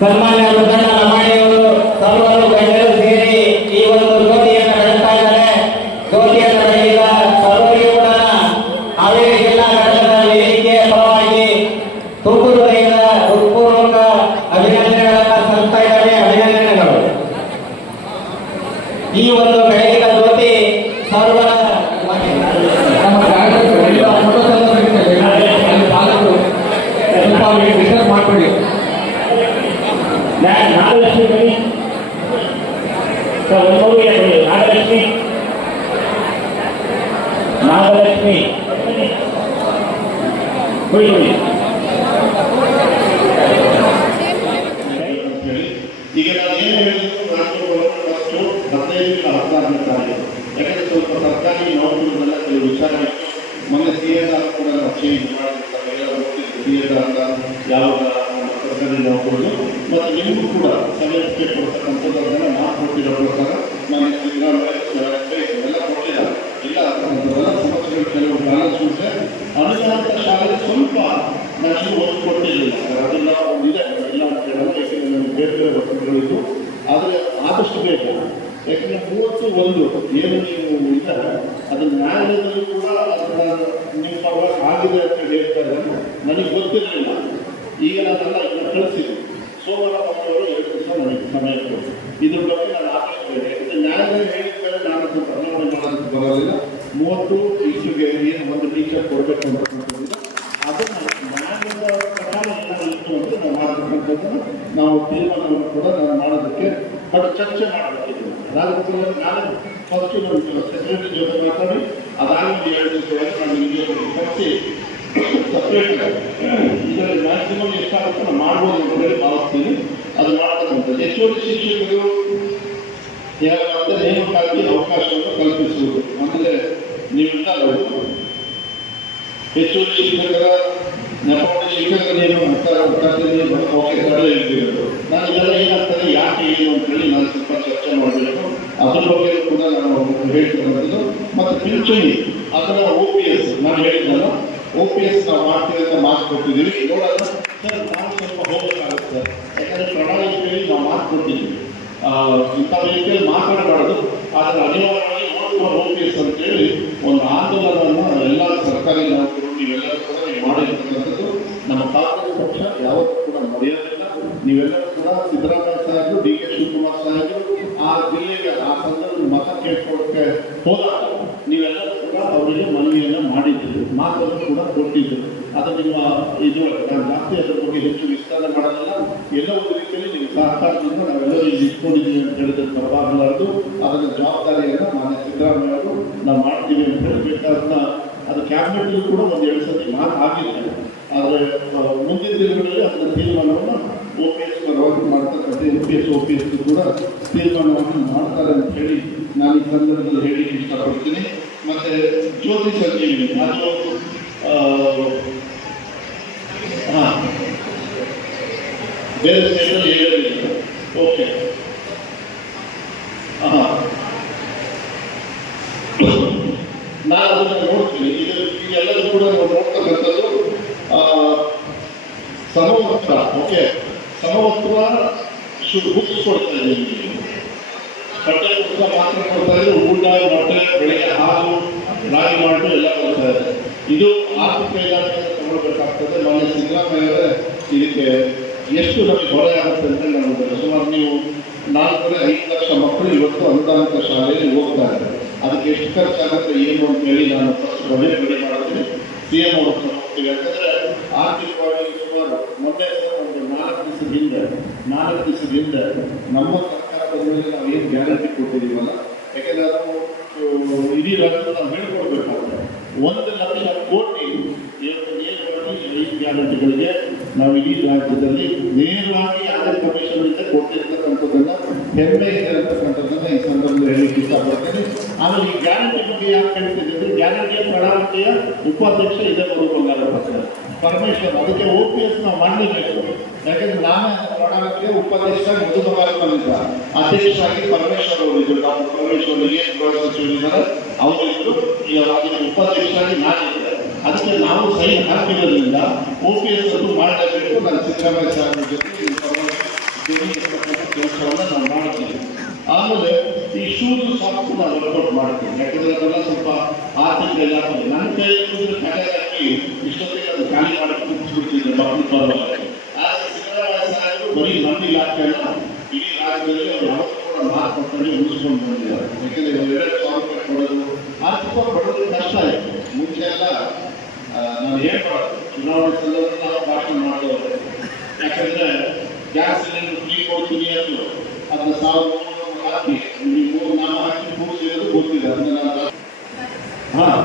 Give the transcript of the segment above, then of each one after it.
ಸನ್ಮಾನ್ಯ ಪ್ರಧಾನ ಲಮಾಣಿಯವರು ಸರ್ವರು ಗಣ್ಯರು ಸೇರಿ ಈ ಒಂದು ಜ್ಯೋತಿಯನ್ನು ಬೆಳೆಸ್ತಾ ಇದ್ದಾರೆ. ಜ್ಯೋತಿಯನ್ನು ಬೆಳೆಸಿದ ಸರ್ವರಿಗೂ ಕೂಡ ಹಾವೇರಿ ಜಿಲ್ಲಾ ಘಟಕದ ವೇದಿಕೆಯ ಪರವಾಗಿ ತುಮಕೂರಿನಿಂದ ಹೃತ್ಪೂರ್ವಕ ಅಭಿನಂದನೆಗಳನ್ನು ಸಲ್ಲಿಸ್ತಾ ಇದ್ದಾರೆ. ಅಭಿನಂದನೆಗಳು. ಈ ಒಂದು ಬೆಳಗಿನ ಜ್ಯೋತಿ ಸರ್ವರ ಮಾಡ್ಕೊಡಿ. ನಾಗಲಕ್ಷ್ಮಿ ಬನ್ನಿ ನಾಗಲಕ್ಷ್ಮಿ ನಾಗಲಕ್ಷ್ಮಿ ಈಗ ನಾವು ಏನು ಹೇಳಿದ್ರು 15 ತಾರೀಕು ಯಾಕಂದ್ರೆ ಸ್ವಲ್ಪ ಸರ್ಕಾರಿ ನೌಕರರೆಲ್ಲ ಕೆಲವು ವಿಚಾರ ಮೊನ್ನೆ ಸಿಎದಾರ್ ಕೂಡ ನಾವು ಚೇಂಜ್ ಮಾಡಿರ್ತಾರೆ. ಯಾವ ಸರ್ಕಾರಿ ನೌಕರರು ಮತ್ತು ನಿಮಗೂ ಕೂಡ ಸಮಯಕ್ಕೆ ಕೊಡ್ತಕ್ಕಂಥದ್ದನ್ನು ನಾವು ಕೊಟ್ಟಿರೋ ಪ್ರಕಾರ ನಮ್ಮ ಎಲ್ಲ ಕೊಟ್ಟಿದ್ದಾರೆ. ಇಲ್ಲ ಅಂತಕ್ಕಂಥದ್ದೆಲ್ಲ ಸಮಸ್ಯೆಗಳು ಕೆಲವು ಬ್ಯಾಲೆನ್ಸ್ ಉಂಟೆ. ಅನುದಾನಿತ ಶಾಲೆಗೆ ಸ್ವಲ್ಪ ನಾವು ಒತ್ತು ಕೊಟ್ಟಿರಲಿಲ್ಲ. ಅದೆಲ್ಲ ಇದೆ ಇಲ್ಲ ಅಂತ ಹೇಳೋದು. ಯಾಕೆಂದರೆ ನಮಗೆ ಬೇರೆ ಬೇರೆ ವಸ್ತುಗಳಿದ್ದು ಆದರೆ ಆದಷ್ಟು ಬೇಗ ಯಾಕೆಂದರೆ 31 ಏನು ನೀವು ಇದ್ದಾರೆ ಅದನ್ನು ನ್ಯಾಯಾಲಯದಲ್ಲಿ ಕೂಡ ಅದನ್ನು ನಿಮ್ಮ ಪರವಾಗಿ ಆಗಿದೆ ಅಂತ ಹೇಳ್ತಾರೆ. ನನಗೆ ಗೊತ್ತಿರಲಿಲ್ಲ. ಈಗ ನಾನೆಲ್ಲ ಇದನ್ನು ಕಳಿಸಿದ್ದು ಸೋಮವಾರ ಅವರು 2 ದಿವಸ ನನಗೆ ಸಮಯ ಕೊಟ್ಟು ಇದ್ರ ಬಗ್ಗೆ ನಾನು ಆದಷ್ಟು ಬೇಗ ಯಾಕೆಂದರೆ ನ್ಯಾಯಾಲಯ ಹೇಳಿದ್ಮೇಲೆ ನಾನು ಅದನ್ನು ಬದಲಾವಣೆ ಮಾಡೋದಕ್ಕೆ ಬರೋದಿಲ್ಲ. 30 ಇಷ್ಟಿಗೆ ಏನು ಒಂದು ಟೀಚರ್ ಕೊಡಬೇಕು ಅಂತಕ್ಕಂಥದ್ದು ಅದನ್ನು ನ್ಯಾಯಾಲಯದ ಪ್ರಕಾರ ಏನಾಗಿತ್ತು ಅಂತ ನಾವು ಮಾಡತಕ್ಕಂಥದ್ದನ್ನು ನಾವು ತೀರ್ಮಾನವನ್ನು ಕೂಡ ನಾನು ಮಾಡೋದಕ್ಕೆ ಬಟ್ ಚರ್ಚೆ ಮಾಡಬೇಕಿತ್ತು. ಅದಾದ ನಾನು ಫಸ್ಟು ನಮ್ಮ ಸೆಕ್ರೆಟರಿ ಜೊತೆ ಮಾತಾಡಿ ಅದಾಗಲಿ 2 ದಿವಸವಾಗಿ ನಾನು ನಿಮಗೆ ಕರೆಸಿ ಸಪ್ರೇಟ್ ಇದರಲ್ಲಿ ಮ್ಯಾಕ್ಸಿಮಮ್ ಎಷ್ಟಾಗುತ್ತೆ ನಾನು ಮಾಡ್ಬೋದು ಅಂತ ಹೇಳಿ ಭಾವಿಸ್ತೀನಿ. ಅದು ಮಾಡ್ತಕ್ಕಂಥದ್ದು ಹೆಚ್ಚುವರಿ ಶಿಕ್ಷಕರು ಯಾಕಂದರೆ ನೇಮಕಾತಿ ಅವಕಾಶವನ್ನು ಕಲ್ಪಿಸುವುದು ಅಂದರೆ ನೀವಿಂದ ಹೆಚ್ಚುವರಿ ಶಿಕ್ಷಕರ ನೆಪವೊಂದು ಶಿಕ್ಷಕರ ಹೇಳ್ತಿರೋದು ನಾನು ಇದೆಲ್ಲ ಏನಾಗ್ತದೆ ಯಾಕೆ ಏನು ಅಂತೇಳಿ ನಾನು ಸ್ವಲ್ಪ ಚರ್ಚೆ ಮಾಡಬೇಕು. ಅದ್ರ ಬಗ್ಗೆ ಕೂಡ ನಾನು ಹೇಳ್ತಿರೋದು ಮತ್ತು ಪಿಂಚಣಿ ಅದರ OPS ನಾನು ಹೇಳಿದ್ದಲ್ಲ OPS ನಾವು ಮಾಡ್ತೀವಿ ಅಂತ ಮಾತು ಕೊಟ್ಟಿದ್ದೀವಿ. ನೋಡೋಣ ಸರ್ ನಾವು ಸ್ವಲ್ಪ ಹೋಗಬೇಕಾಗುತ್ತೆ ಯಾಕಂದರೆ ಪ್ರಣಾಳಿಕೆಯಲ್ಲಿ ನಾವು ಮಾತು ಕೊಟ್ಟಿದ್ದೀವಿ. ಇಂಥ ರೀತಿಯಲ್ಲಿ ಮಾತಾಡಬಾರ್ದು ಆದರೆ ಅನಿವಾರ್ಯವಾಗಿ OPS ಅಂತೇಳಿ ಒಂದು ಆಂದೋಲನವನ್ನು ಎಲ್ಲ ಸರ್ಕಾರಿ ನೌಕರರು ನೀವೆಲ್ಲರೂ ಕೂಡ ಮಾಡಿರ್ತಕ್ಕಂಥದ್ದು ನಮ್ಮ ಕಾಂಗ್ರೆಸ್ ಪಕ್ಷ ಯಾವತ್ತೂ ಕೂಡ ಮರೆಯೋದಿಲ್ಲ. ನೀವೆಲ್ಲರೂ ಕೂಡ ಸಿದ್ದರಾಮಯ್ಯ ಸಾಹೇಬರು DK ಶಿವಕುಮಾರ್ ಸಾಹೇಬರು ಆ ಜಿಲ್ಲೆಗೆ ಆ ಸಂದರ್ಭದಲ್ಲಿ ಮತ ಕೇಳ್ಕೊಳ್ಳೋಕ್ಕೆ ಹೋದಾಗ ನೀವೆಲ್ಲರೂ ಕೂಡ ಅವರಿಗೆ ಮನವಿಯನ್ನು ಮಾಡಿದ್ದೀರಿ, ಮಾತನ್ನು ಕೂಡ ಕೊಟ್ಟಿದ್ದರು. ಅದು ನಿಮ್ಮ ಇದು ನಾನು ಜಾಸ್ತಿ ಅದರ ಬಗ್ಗೆ ಹೆಚ್ಚು ವಿಸ್ತಾರ ಮಾಡೋದಿಲ್ಲ. ಎಲ್ಲ ಒಂದು ರೀತಿಯಲ್ಲಿ ನೀವು ಸಹಕಾರದಿಂದ ನಾವೆಲ್ಲರೂ ಇಲ್ಲಿ ಇಟ್ಕೊಂಡಿದ್ದೀವಿ ಅಂತ ಹೇಳಿದ್ರೆ ಬರಬಾರದು. ಅದರ ಜವಾಬ್ದಾರಿಯನ್ನು ಮಾನ್ಯ ಸಿದ್ದರಾಮಯ್ಯ ಅವರು ನಾವು ಮಾಡ್ತೀವಿ ಅಂತ ಹೇಳಬೇಕಾದ ಅದು ಕ್ಯಾಬಿನೆಟ್ ಕೂಡ ಒಂದು 2 ಸತಿ ಮಾತು ಆಗಿದೆ. ಆದರೆ ಮುಂದಿನ ದಿನಗಳಲ್ಲಿ ಅದರ ತೀರ್ಮಾನವನ್ನು OPS ಪರವಾಗಿ ಮಾಡ್ತಕ್ಕಂಥ OPS ಕೂಡ ತೀರ್ಮಾನವನ್ನು ಮಾಡ್ತಾರೆ ಅಂತ ಹೇಳಿ ನಾನು ಈ ಸಂದರ್ಭದಲ್ಲಿ ಹೇಳಲಿಕ್ಕೆ ಇಷ್ಟಪಡ್ತೀನಿ. ಮತ್ತು ಜ್ಯೋತಿ ಸಂಜೀವಿನಿ ಅದು ಬೇರೆ ಸ್ಟೇಟಲ್ಲಿ ಹೇಳಿರಲಿಲ್ಲ. ಓಕೆ ನಾನು ಅದನ್ನು ನೋಡ್ತೀನಿ. ಇದೆಲ್ಲರೂ ಕೂಡ ನೋಡ್ತಕ್ಕಂಥದ್ದು ಸಮವಸ್ತ್ರ. ಓಕೆ ಸಮವಸ್ತ್ರ ಬುಕ್ಸ್ ಕೊಡ್ತಾ ಇದ್ದೀನಿ. ಬಟ್ಟೆ ಪುಸ್ತಕ ಮಾತ್ರ ಕೊಡ್ತಾ ಇದ್ರೆ ಊಟ ಮೊಟ್ಟೆ ಬೆಳಗ್ಗೆ ಹಾಲು ರಾಗಿ ಮಾಡು ಎಲ್ಲ ಕೊಡ್ತಾ ಇದೆ. ಇದು ಆರ್ಥಿಕ ಇಲಾಖೆಯಿಂದ ತಗೊಳ್ಬೇಕಾಗ್ತದೆ. ಮಾನ್ಯ ಸಿದ್ದರಾಮಯ್ಯ ಇದಕ್ಕೆ ಎಷ್ಟು ನಮಗೆ ಹೊರೆ ಆಗುತ್ತೆ ಅಂತ ನಾನು ಸುಮಾರು ನೀವು 4.5 ಲಕ್ಷ ಮಕ್ಕಳು ಇವತ್ತು ಅನುದಾನಿತ ಶಾಲೆಯಲ್ಲಿ ಹೋಗ್ತಾ ಇದ್ದಾರೆ. ಅದಕ್ಕೆ ಎಷ್ಟು ಖರ್ಚಾಗುತ್ತೆ ಏನು ಅಂತ ಹೇಳಿ ನಾನು ಫಸ್ಟ್ ಬಜೆಟ್ ರೆಡಿ ಮಾಡ್ತೀನಿ. CM ಅವ್ರ ಹತ್ರ ಹೋಗ್ತೀವಿ. ಯಾಕಂದರೆ ಆರ್ಥಿಕವಾಗಿ ಸುಮಾರು ಮೊನ್ನೆ ಒಂದು 4 ದಿವಸದ ಹಿಂದೆ ನಮ್ಮ ಸರ್ಕಾರದ ಮೇಲೆ ನಾವು ಏನು ಗ್ಯಾರಂಟಿ ಕೊಟ್ಟಿದ್ದೀವಲ್ಲ, ಯಾಕೆಂದರೆ ಅದು ಇಡೀ ರಾಜ್ಯದ ನಾವು ಹೇಳ್ಕೊಡ್ಬೇಕಾದ್ರೆ 1 ಲಕ್ಷ ಕೋಟಿ ಏನು ಗ್ಯಾರಂಟಿಗಳಿಗೆ ನಾವು ಇಡೀ ರಾಜ್ಯದಲ್ಲಿ ನೇರವಾಗಿ ಯಾವುದೇ ಕಮಿಷನ್ನಿಂದ ಕೊಟ್ಟಿರ್ತಕ್ಕಂಥದ್ದನ್ನು ಹೆಮ್ಮೆ ಇದೆ ಅಂತಕ್ಕಂಥದ್ದನ್ನು ಈ ಸಂದರ್ಭದಲ್ಲಿ ಹೇಳಲಿಕ್ಕೆ ಇಷ್ಟಪಡ್ತೀನಿ. ಆಮೇಲೆ ಈ ಗ್ಯಾರಂಟಿ ಬಗ್ಗೆ ಯಾಕೆ ಹೇಳ್ತಿದ್ದೆ ಅಂದರೆ ಗ್ಯಾರಂಟಿಯ ಪ್ರಣಾಳಿಕೆಯ ಉಪಾಧ್ಯಕ್ಷ ಇದೇ ಪರಮೇಶ್ವರ್. ಅದಕ್ಕೆ OPS ನಾವು ಮಾಡಲೇಬೇಕು. ಯಾಕೆಂದರೆ ನಾನೇ ಪ್ರಣಾಳಿಕೆಯ ಉಪಾಧ್ಯಕ್ಷ ಮಧುಬಾರಕನಿಂದ ಅಧ್ಯಕ್ಷರಾಗಿ ಪರಮೇಶ್ವರ್ ಅವರು ಇದ್ದರು. ಡಾಕ್ಟರ್ ಪರಮೇಶ್ವರ್ ಏನು ಗೃಹ ಸಚಿವರಿದ್ದಾರೆ ಅವರಿದ್ದರು. ಈಗ ಅದಕ್ಕೆ ಉಪಾಧ್ಯಕ್ಷರಾಗಿ ನಾನಿದ್ದೆ. ಅದಕ್ಕೆ ನಾವು ಸೈನ್ ಹಾಕಿರೋದ್ರಿಂದ OPS ಅದು ಮಾಡಲೇಬೇಕು. ನಾನು ಸಿದ್ದರಾಮಯ್ಯ ಸಾಹೇಬರ ಜೊತೆ ಕೆಲಸವನ್ನು ನಾವು ಮಾಡ್ತೀವಿ. ಆಮೇಲೆ ಈ ಶೂಸ್ ಸಾಕ್ಸ್ ನಾವು ವರ್ಕೌಟ್ ಮಾಡ್ತೀವಿ. ಯಾಕಂದ್ರೆ ಅದೆಲ್ಲ ಸ್ವಲ್ಪ ಆರ್ಥಿಕ ಎಲ್ಲ ನನ್ನ ಕೈಯಲ್ಲಿ ಕಡೆ ಹಾಕಿ ಇಷ್ಟೊತ್ತಿಗೆ ಅದು ಖಾಲಿ ಮಾಡಿ ಕೂರಿಸ್ಬಿಡ್ತಿದ್ದೆ ಮಕ್ಕಳು ಪರವಾಗಿ. ಆದರೆ ಸಿದ್ದರಾಮಯ್ಯ ಸಾಹೇಬರು ಬರೀ ನಮ್ಮ ಇಲಾಖೆಯಲ್ಲ ಇಡೀ ರಾಜ್ಯದಲ್ಲಿ ಅವರು ಯಾವತ್ತೂ ಕೂಡ ಮಾರುಕಟ್ಟೆಯಲ್ಲಿ ಉಳಿಸ್ಕೊಂಡು ಬಂದಿದ್ದಾರೆ. ಯಾಕಂದ್ರೆ 2,000 ರೂಪಾಯಿ ಕೊಡೋದು ಆರ್ಥಿಕ ಪಡೋದು ಕಷ್ಟ ಆಯಿತು. ಮುಂಚೆ ಎಲ್ಲ ನಾನು ಹೇಳ್ಬಾರ್ದು, ಚುನಾವಣೆ ಸಂದರ್ಭದಲ್ಲಿ ನಾವು ಭಾಷಣ ಮಾಡೋದು. ಯಾಕಂದ್ರೆ ಗ್ಯಾಸ್ ಸಿಲಿಂಡರ್ ಫ್ರೀ ಕೊಡ್ತೀನಿ ಅಂತ ಅದನ್ನ 1,300 ಹಾಕಿ ನೀವು ನಾನು ಹಾಕಿ ಕೂರಿಸಿರೋದು ಗೊತ್ತಿದೆ. ಅದನ್ನ ನಾನು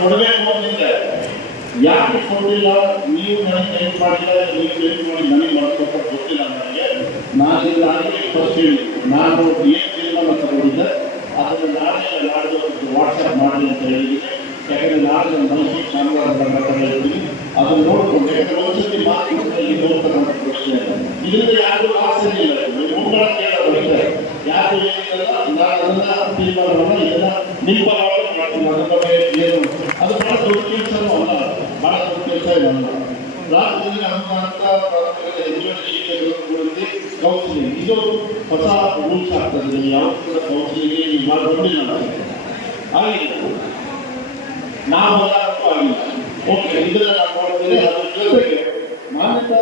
ಕೊಡಬೇಕು ಅಂತಿದ್ದೆ. ಯಾಕೆ ಕೊಡಲಿಲ್ಲ? ನೀವು ನನಗೆ ಹೆಲ್ಪ್ ಮಾಡಿಲ್ಲ, ನೀವು ಹೆಲ್ಪ್ ಮಾಡಿ ನನಗೆ ಮಾಡ್ಬೇಕು ಗೊತ್ತಿಲ್ಲ ನನಗೆ. ನಾನು ಫಸ್ಟ್ ಹೇಳಿ ನಾನು ಏನು ತೀರ್ಮಾನ ತಗೊಂಡಿದ್ದೆ ಅದನ್ನು ನಾಳೆ ವಾಟ್ಸಪ್ ಮಾಡಿ ಅಂತ ಹೇಳಿದ್ದೀನಿ. ಯಾಕಂದರೆ ನಾಳೆ ಮನಸ್ಸು ಚಾಮರಾಜನಗರ ಹೇಳ್ತೀನಿ, ಅದನ್ನು ನೋಡಿಕೊಂಡು ಯಾಕಂದರೆ ಒಂದ್ಸತಿ ಮಾತುಕತೆಯಲ್ಲಿ ನೋಡ್ತಕ್ಕಂಥ ಪ್ರಶ್ನೆ ಇಲ್ಲ. ಇದರಿಂದ ಯಾರಿಗೂ ಆಸೆ ಇಲ್ಲ, ಮುಂಗಳ ಕೇಳೋದಿಲ್ಲ, ಯಾರು ಏನಿಲ್ಲ. ನಾನು ಅದನ್ನು ತೀರ್ಮಾನವನ್ನು ಇದನ್ನು ನಿಂಪವಾಗಿ ಮಾಡ್ತೀನಿ. ಅದರ ಬಗ್ಗೆ ಏನು ಅದು ಭಾಳ ದೊಡ್ಡ ಕೆಲಸನೂ ಅಲ್ಲ, ಭಾಳ ದೊಡ್ಡ ಕೆಲಸ ಏನಲ್ಲ. ರಾಜ್ಯದಲ್ಲಿ ಅನುದಾನಿತ ಶಿಕ್ಷಕರು ಕೌನ್ಸಿಲಿಂಗ್ ಇದು ಹೊಸ ರೂಲ್ಸ್ ಆಗ್ತದೆ. ಯಾವ ಕೂಡ ಕೌನ್ಸಿಲಿಂಗ್ ಇವಾಗ ಬಂದಿಲ್ಲ, ಆಗಿಲ್ಲ, ನಾವು ಬದಲಾವಣೆ ಆಗಿಲ್ಲ. ಓಕೆ, ಇದನ್ನು ನಾವು ಮಾಡ್ತೀವಿ. ಅದ್ರ ಜೊತೆಗೆ ಮಾನ್ಯತಾ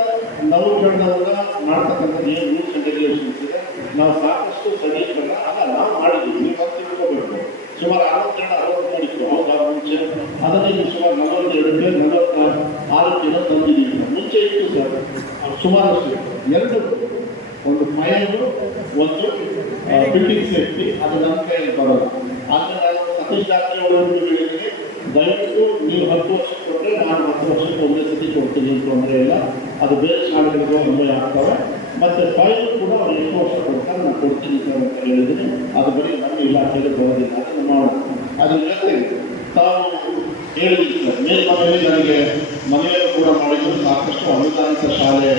ನವೋದ್ಯಮದವರ ಮಾಡ್ತಕ್ಕಂಥ ಏನು ರೂಲ್ಸ್ ಅಂಡ್ ರೆಗ್ಯುಲೇಷನ್ಸ್ ಇದೆ, ನಾವು ಸಾಕಷ್ಟು ಸಡಿಲಿಲ್ಲ. ಆಗ ನಾವು ಮಾಡಿದ್ವಿ, ನೀವು ಮತ್ತೆ ತಿಳ್ಕೋಬೇಕು. ಸುಮಾರು 62 ಮಾಡಿತ್ತು ಅವಾಗ ಮುಂಚೆ. ಅದರಲ್ಲಿ ಸುಮಾರು 42 ತಂದಿದ್ದೀವಿ. ಮುಂಚೆ ಇತ್ತು ಸರ್ ಸುಮಾರು 2, ಒಂದು ಫೈರ್, ಒಂದು ಬಿಲ್ಡಿಂಗ್ ಸೇಫ್ಟಿ. ಅದು ನನ್ನ ಕೈಯಲ್ಲಿ ಬರೋದು. ಆದರೆ ನಾನು ಸತೀಶ್ ಜಾತ್ರೆ ಒಳಗೆ ಹೇಳಿದ್ದೀನಿ, ದಯವಿಟ್ಟು ನೀವು 10 ವರ್ಷ ಕೊಟ್ಟರೆ ನಾನು 10 ವರ್ಷಕ್ಕೆ ಒಂದೇ ಸತಿ ಕೊಡ್ತೀನಿ ಅಂತ ತೊಂದರೆ ಇಲ್ಲ. ಅದು ಬೇರೆ ಶಾಲೆಗಳಿಗೂ ಅನ್ವಯ ಆಗ್ತವೆ. ಮತ್ತು ಫೈಲ್ ಕೂಡ ಅವ್ರು ಎಷ್ಟು ವರ್ಷ ಕೊಡ್ತಾರೆ ನಾನು ಕೊಡ್ತೀನಿ ಅಂತ ಹೇಳಿದ್ದೀನಿ. ಅದು ಬರೀ ನಮ್ಮ ಇಲಾಖೆಯಲ್ಲಿ ಬರೋದಿಲ್ಲ, ಅದನ್ನು ಮಾಡೋದು. ಅದ್ರ ಜೊತೆಗೆ ತಾವು ಹೇಳಿದ್ವಿ ಸರ್, ಮೇಲ್ಮನೆಯಲ್ಲಿ ನನಗೆ ಮನೆಯಲ್ಲೂ ಕೂಡ ಮಾಡಿದ್ರು ಸಾಕಷ್ಟು ಅನುದಾನಿತ ಶಾಲೆ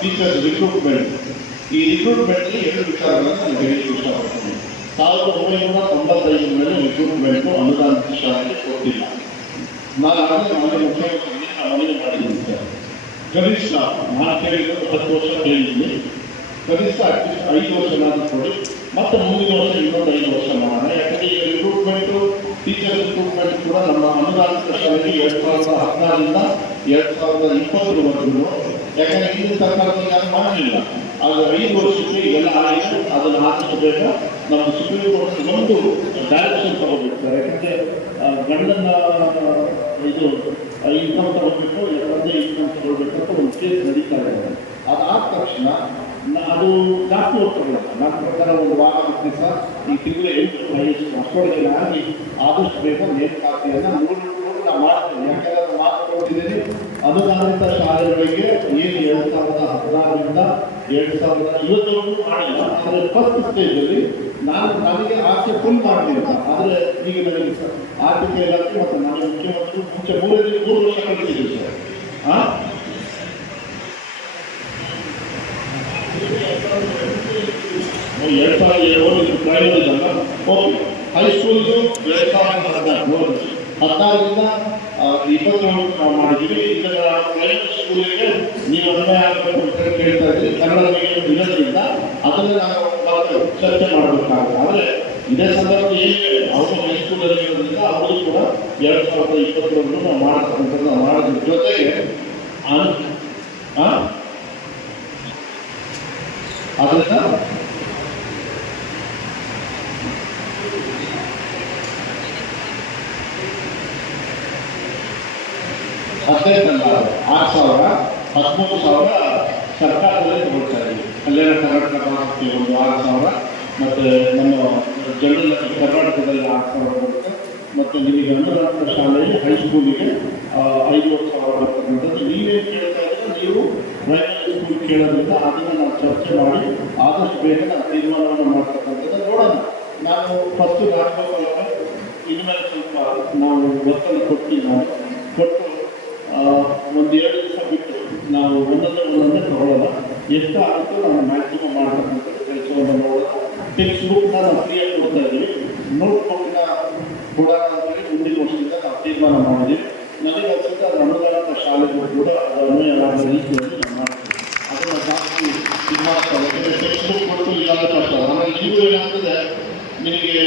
ಟೀಚರ್ಸ್ ರಿಕ್ರೂಟ್ಮೆಂಟ್. ಈ ರಿಕ್ರೂಟ್ಮೆಂಟ್ಲಿ 2 ವಿಚಾರಗಳನ್ನು ನಾನು ಹೇಳಲಿಕ್ಕೆ ಇಷ್ಟಪಡ್ತೀನಿ. 1995 ರಿಕ್ರೂಟ್ಮೆಂಟು ಅನುದಾನಿತ ಶಾಲೆಗೆ ಕೊಟ್ಟಿಲ್ಲ. ನಾನು ಅದನ್ನು ಮನೆ ಮುಖ್ಯಮಂತ್ರಿ ಮನವಿ ಮಾಡಿದ್ದೀನಿ ಸರ್. ಕನಿಷ್ಠ ನಾನು ಕೇಳಿದ್ದು 10 ವರ್ಷ ಕೇಳಿದ್ದೀನಿ. ಕನಿಷ್ಠ ಅಟ್ಲೀಸ್ಟ್ 5 ವರ್ಷ ನಾನು ಕೊಡಿ, ಮತ್ತು ಮುಂದಿನ ವರ್ಷ ಇನ್ನೊಂದು 5 ವರ್ಷ ಮಾಡೋಣ. ಯಾಕಂದರೆ ಈಗ ರಿಕ್ರೂಟ್ಮೆಂಟು ಟೀಚರ್ ರಿಕ್ರೂಟ್ಮೆಂಟ್ ಕೂಡ ನಮ್ಮ ಅನುದಾನಿತ ಶಾಲೆಗೆ 2016ರಿಂದ 2020 ಯಾಕಂದರೆ ಹಿಂದಿನ ಸರ್ಕಾರದಲ್ಲಿ ನಾನು ಮಾಡಲಿಲ್ಲ. ಅದು 5 ವರ್ಷಕ್ಕೆ ಎಲ್ಲ ಆಯಿತು. ಅದನ್ನು ಆದಷ್ಟು ಬೇಗ ನಮ್ಮ ಸುಪ್ರೀಂ ಕೋರ್ಟ್ ಒಂದು ಡೈರೆಕ್ಷನ್ ತಗೋಬೇಕು ಸರ್. ಯಾಕಂದರೆ ಗಂಡನ ಇದು ಇನ್ಕಮ್ ತಗೋಬೇಕು, ತಂದೆ ಇನ್ಕಮ್ ತಗೊಳ್ಬೇಕು ಅಂತ ಒಂದು ಕೇಸ್ ನಡೀತಾ ಇದೆ. ಅದಾದ ತಕ್ಷಣ ಅದು ಜಾಸ್ತಿ ಹೋಗ್ತಲ್ಲ. ನನ್ನ ಪ್ರಕಾರ ಒಂದು ವಾರ ಮತ್ತೆ ಸರ್ ಈ ತಿಂಗಳು 8 ಅಷ್ಟೊಳಗೆ ಆಗಿ ಆದಷ್ಟು ಬೇಗ ನೇಮಕಾತಿಯನ್ನು ನಾವು ಮಾಡ್ತೀವಿ. ಯಾಕೆಂದರೆ ಅದು ಮಾತುಕೊಂಡಿದ್ದೀನಿ, ಅನುದಾನಿತ ಶಾಲೆಗಳಿಗೆ ಏನು 2016ರಿಂದ 2020 ಮಾಡಿಲ್ಲ. ಆದರೆ ಫಸ್ಟ್ ಸ್ಟೇಜಲ್ಲಿ ನನಗೆ ಆಸೆ ಫುಲ್ ಮಾಡ್ತೀನಿ ಅಂತ. ಆದರೆ ಈಗ ನನಗೆ ಸರ್ ಆರ್ಥಿಕ ಇಲಾಖೆ ಮತ್ತು ನಾನು ಮುಖ್ಯಮಂತ್ರಿ ಮುಂಚೆ 3 ವರ್ಷ ಕಳಿಸಿದ್ದೀವಿ ಸರ್. 2007 ಪ್ರೈಮರಿ ಅಲ್ಲ, ಓಕೆ. ಹೈಸ್ಕೂಲ್ದು 2014ರಿಂದ 27 ನಾವು ಮಾಡಿದ್ದೀವಿ. ಈಗ ಪ್ರೈಮರಿ ಸ್ಕೂಲಿಗೆ ನೀವು ಅನ್ವಯ ಆಗಬೇಕು ಅಂತ ಕೇಳ್ತಾ ಇದ್ದೀವಿ. ಕನ್ನಡ ಮೀಡಿಯಂ ಇರೋದ್ರಿಂದ ಅದನ್ನು ನಾವು ಚರ್ಚೆ ಮಾಡಬೇಕಾಗುತ್ತೆ. ಆದರೆ ಇದೇ ಸಂದರ್ಭದಲ್ಲಿ ಅವರು ಹೈಸ್ಕೂಲಲ್ಲಿ ಇರೋದ್ರಿಂದ ಅವರು ಕೂಡ 2020 ನಾವು ಮಾಡತಕ್ಕಂಥದ್ದು ನಾವು ಮಾಡೋದ್ರ ಜೊತೆಗೆ ಅದರಿಂದ ಹದಿನೈದಲ್ಲ 6,000, 13,000 ಸರ್ಕಾರದಲ್ಲೇ ತಗೊಳ್ತಾ ಇದ್ದೀವಿ. ಕಲ್ಯಾಣ ಕರ್ನಾಟಕ ಭಾಗಕ್ಕೆ ಒಂದು 6,000, ಮತ್ತು ನಮ್ಮ ಜನರಲ್ ಕರ್ನಾಟಕದಲ್ಲಿ 6,000 ಬರುತ್ತೆ. ಮತ್ತು ನಿಮಗೆ ಅನುದಾನಿತ ಶಾಲೆಯಲ್ಲಿ ಹೈಸ್ಕೂಲಿಗೆ 5,000 ಬರ್ತಕ್ಕಂಥದ್ದು. ನೀವೇನು ಕೇಳ್ತಾ ಇದ್ರೆ ನೀವು ಪ್ರೈಮರಿ ಸ್ಕೂಲ್ ಕೇಳೋದ್ರಿಂದ ಅದನ್ನು ನಾವು ಚರ್ಚೆ ಮಾಡಿ ಆದಷ್ಟು ಬೇಗ ನಾವು ತೀರ್ಮಾನವನ್ನು ಮಾಡ್ತಕ್ಕಂಥದ್ದು ನೋಡೋಣ. ನಾನು ಫಸ್ಟು ರಾಜ್ಯಪಾಲ ಇನ್ಮೇಲೆ ಸ್ವಲ್ಪ ನಾವು ಒತ್ತನ್ನು ಕೊಟ್ಟು ಒಂದು 2 ದಿವಸ ಬಿಟ್ಟು ನಾವು ಒಂದೊಂದೇ ತಗೊಳ್ಳೋಣ. ಎಷ್ಟು ಆಗುತ್ತೋ ನಾವು ಮ್ಯಾಕ್ಸಿಮಮ್ ಮಾಡ್ತಕ್ಕಂಥ ಕೆಲಸವನ್ನು ನೋಡೋಣ. ಟೆಕ್ಸ್ಟ್ ಬುಕ್ನ ನಾವು ಫ್ರೀಯಾಗಿ ಕೊಡ್ತಾ ಇದ್ದೀವಿ. ನೋಟ್ ಬುಕ್ನ ಕೂಡ ಅಂತೇಳಿ ಮುಂದಿನ ವರ್ಷದಿಂದ ನಾವು ತೀರ್ಮಾನ ಮಾಡಿದ್ದೀವಿ. ನನಗೆ ಅನ್ಸುತ್ತೆ ಅದು ಅನುದಾನಿತ ಶಾಲೆಗಳು ಕೂಡ ಅನ್ವಯ ರೀತಿಯಲ್ಲಿ ನಾವು ಮಾಡ್ತೀವಿ. ಅದನ್ನು ಜಾಸ್ತಿ ಇದು ಮಾಡ್ತಾರೆ. ಯಾಕಂದರೆ ಟೆಕ್ಸ್ಟ್ ಬುಕ್ ಕೊಟ್ಟು ಇಲ್ಲಾಂದ್ರೆ ಕಷ್ಟ. ಆಮೇಲೆ ನೀವು ಏನಾಗ್ತದೆ, ನಿಮಗೆ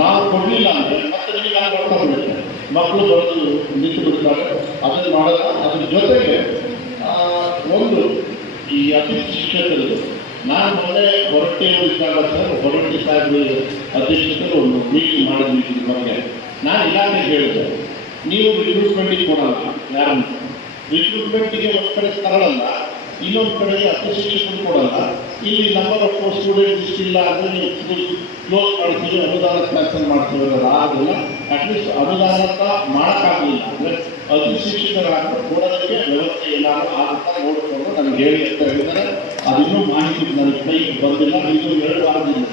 ನಾವು ಕೊಡಲಿಲ್ಲ ಅಂದರೆ ಮತ್ತೆ ನಿಮಗೆ ಯಾರು ಬರ್ತಾ ಬಿಡುತ್ತೆ, ಮಕ್ಕಳು ಬರೋದು ನಿಂತು ಬಿಡ್ತಾರೆ. ಅದನ್ನು ಮಾಡಲ್ಲ. ಅದ್ರ ಜೊತೆಗೆ ಒಂದು ಈ ಅತಿಥಿ ಶಿಕ್ಷಕರು, ನಾನು ಮೊನ್ನೆ ಹೊರಟ್ಟಿಯವರು ಇದ್ದಾಗ ಸರ್, ಹೊರಟ್ಟಿ ಸಾಹೇಬ್ ಅಧ್ಯಕ್ಷರು ಒಂದು ಮೀಟಿಂಗ್ ಮಾಡಿದ್ವಿ ಇದ್ರ ಬಗ್ಗೆ. ನಾನು ಇಲಾಖೆಗೆ ಹೇಳಿದೆ, ನೀವು ರಿಕ್ರೂಟ್ಮೆಂಟಿಗೆ ಕೊಡಲ್ಲ, ಯಾರನ್ನು ರಿಕ್ರೂಟ್ಮೆಂಟಿಗೆ ಒಂದು ಕಡೆ ತಗೊಳ್ಳಲ್ಲ, ಇನ್ನೊಂದು ಕಡೆ ಅತಿಥಿ ಶಿಕ್ಷಕರು ಕೊಡಲ್ಲ. ಇಲ್ಲಿ ನಂಬರ್ ಆಫ್ ಸ್ಟೂಡೆಂಟ್ಸ್ ಇಷ್ಟಿಲ್ಲ ಅಂದರೆ ನೀವು ಕ್ಲೋಸ್ ಮಾಡ್ತೀವಿ, ಅನುದಾನ ಕ್ಯಾನ್ಸಲ್ ಮಾಡ್ತೀವಿ ಅನ್ನೋದು ಆಗೋದಿಲ್ಲ. ಅಟ್ಲೀಸ್ಟ್ ಅನುದಾನ ಮಾಡೋಕ್ಕಾಗಲಿಲ್ಲ ಅಂದರೆ ಅತಿಥಿ ಶಿಕ್ಷಕರಾಗಿ ಕೊಡೋದಕ್ಕೆ ವ್ಯವಸ್ಥೆ ಏನಾದರೂ ಆಗುತ್ತಾ ನೋಡಿಕೊಂಡು ನನಗೆ ಹೇಳಿ ಅಂತ ಹೇಳಿದರೆ, ಅದಿನ್ನೂ ಮಾಹಿತಿ ನನಗೆ ಕೈಗೆ ಬಂದಿಲ್ಲ. ಇದು 2 ವಾರದಿಂದ,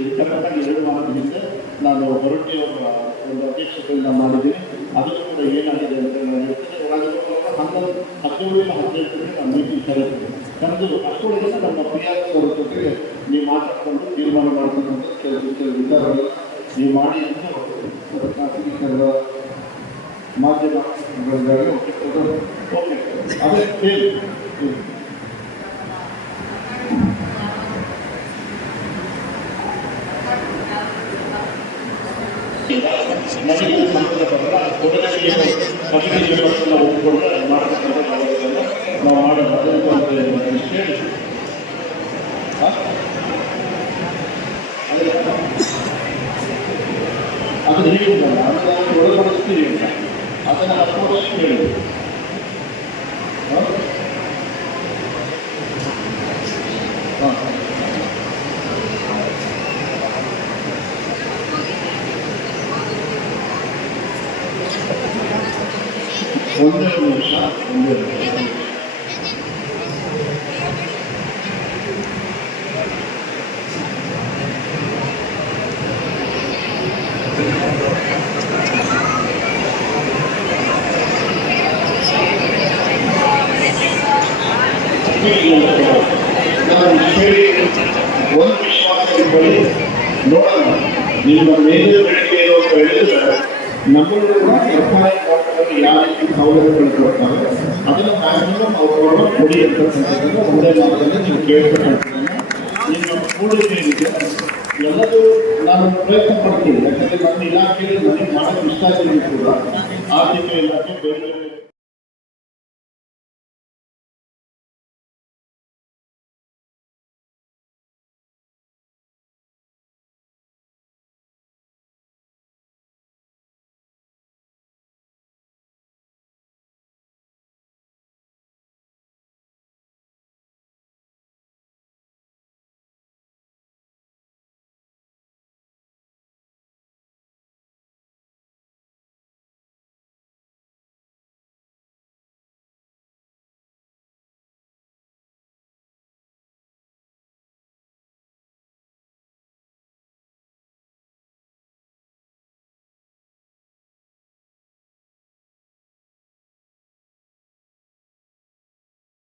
ಇದಕ್ಕೆ 2 ವಾರದ ಹಿಂದೆ ನಾನು ಹೊರಟ್ಟಿಯವರ ಒಂದು ಅಧ್ಯಕ್ಷತೆಯಿಂದ ಮಾಡಿದ್ದೀನಿ. ಅದನ್ನು ಕೂಡ ಏನಾಗಿದೆ ಅಂತ ನಾನು ಹೇಳ್ತೇನೆ. 17-18 ನಾನು ಮೀಟಿಂಗ್ ಕರೆದು ಅಷ್ಟೊಳಗೆ ನಮ್ಮ PRO ಅವರ ಜೊತೆಗೆ ನೀವು ಮಾತಾಡಿಕೊಂಡು ತೀರ್ಮಾನ ಮಾಡ್ತಕ್ಕಂಥ ಕೆಲವು ವಿಚಾರಗಳನ್ನು ನೀವು ಮಾಡಿ ಅಂತ ಖಾಸಗಿ ಮಾಧ್ಯಮಗಳಿಗಾಗಿ ಓಕೆ ಅದೇ ಹೇಳಿ. ನಮಗೆ ಸಂಬಂಧಪಟ್ಟ ಕೊಡಲಿಗೆ ಒಪ್ಪಿಕೊಂಡ್ರೆ ಮಾಡತಕ್ಕಂಥ ವ್ಯವಸ್ಥೆಯನ್ನು ನಾವು ಮಾಡೋದು. ಅದನ್ನು ಹೇಳಿ ಅದು ಹೇಳಿದ್ದಲ್ಲ, ಅದನ್ನು ಒಳಪಡಿಸ್ತೀರಿ ಅಂತ ಅದನ್ನು ಅಪ್ರೋಚ್ ಹೇಳಿ. ಒಂದೇ ನಿಮಿಷ ಒಂದು ವಿಶ್ವಾಸ ಇಟ್ಕೊಳ್ಳಿ, ನೋಡೋಣ ನಿಮ್ಮ ಮೇಲೆ ಬೇಡಿಕೆ ಇರೋ ಅಂತ ಹೇಳಿದ್ರೆ ನಮ್ಮಲ್ಲಿ ಸರ್ಕಾರಿ ಡಾಕ್ಟರ್ ಯಾವ ರೀತಿ ಸೌಲಭ್ಯಗಳು ಕೊಡ್ತಾರೆ ಅದನ್ನು ಮ್ಯಾಕ್ಸಿಮಮ್ ಅವರು ಕೊಡಿ ಅಂತಕ್ಕಂಥದ್ದನ್ನು ಒಂದೇ ಮಾತಲ್ಲಿ ನೀವು ಕೇಳ್ತಕ್ಕಂಥದ್ದನ್ನು ನಿಮ್ಮ ಕೂಡಿಕೆ ಏನಿದೆ ಎಲ್ಲದೂ ನಾನು ಪ್ರಯತ್ನ ಪಡ್ತೀನಿ. ಯಾಕಂದರೆ ನನ್ನ ಇಲಾಖೆಯಲ್ಲಿ ನನಗೆ ಮಾಡೋದು ಇಷ್ಟ ಆಗಿದ್ದು ಕೂಡ ಆರ್ಥಿಕ ಇಲಾಖೆ ಬೇರೆ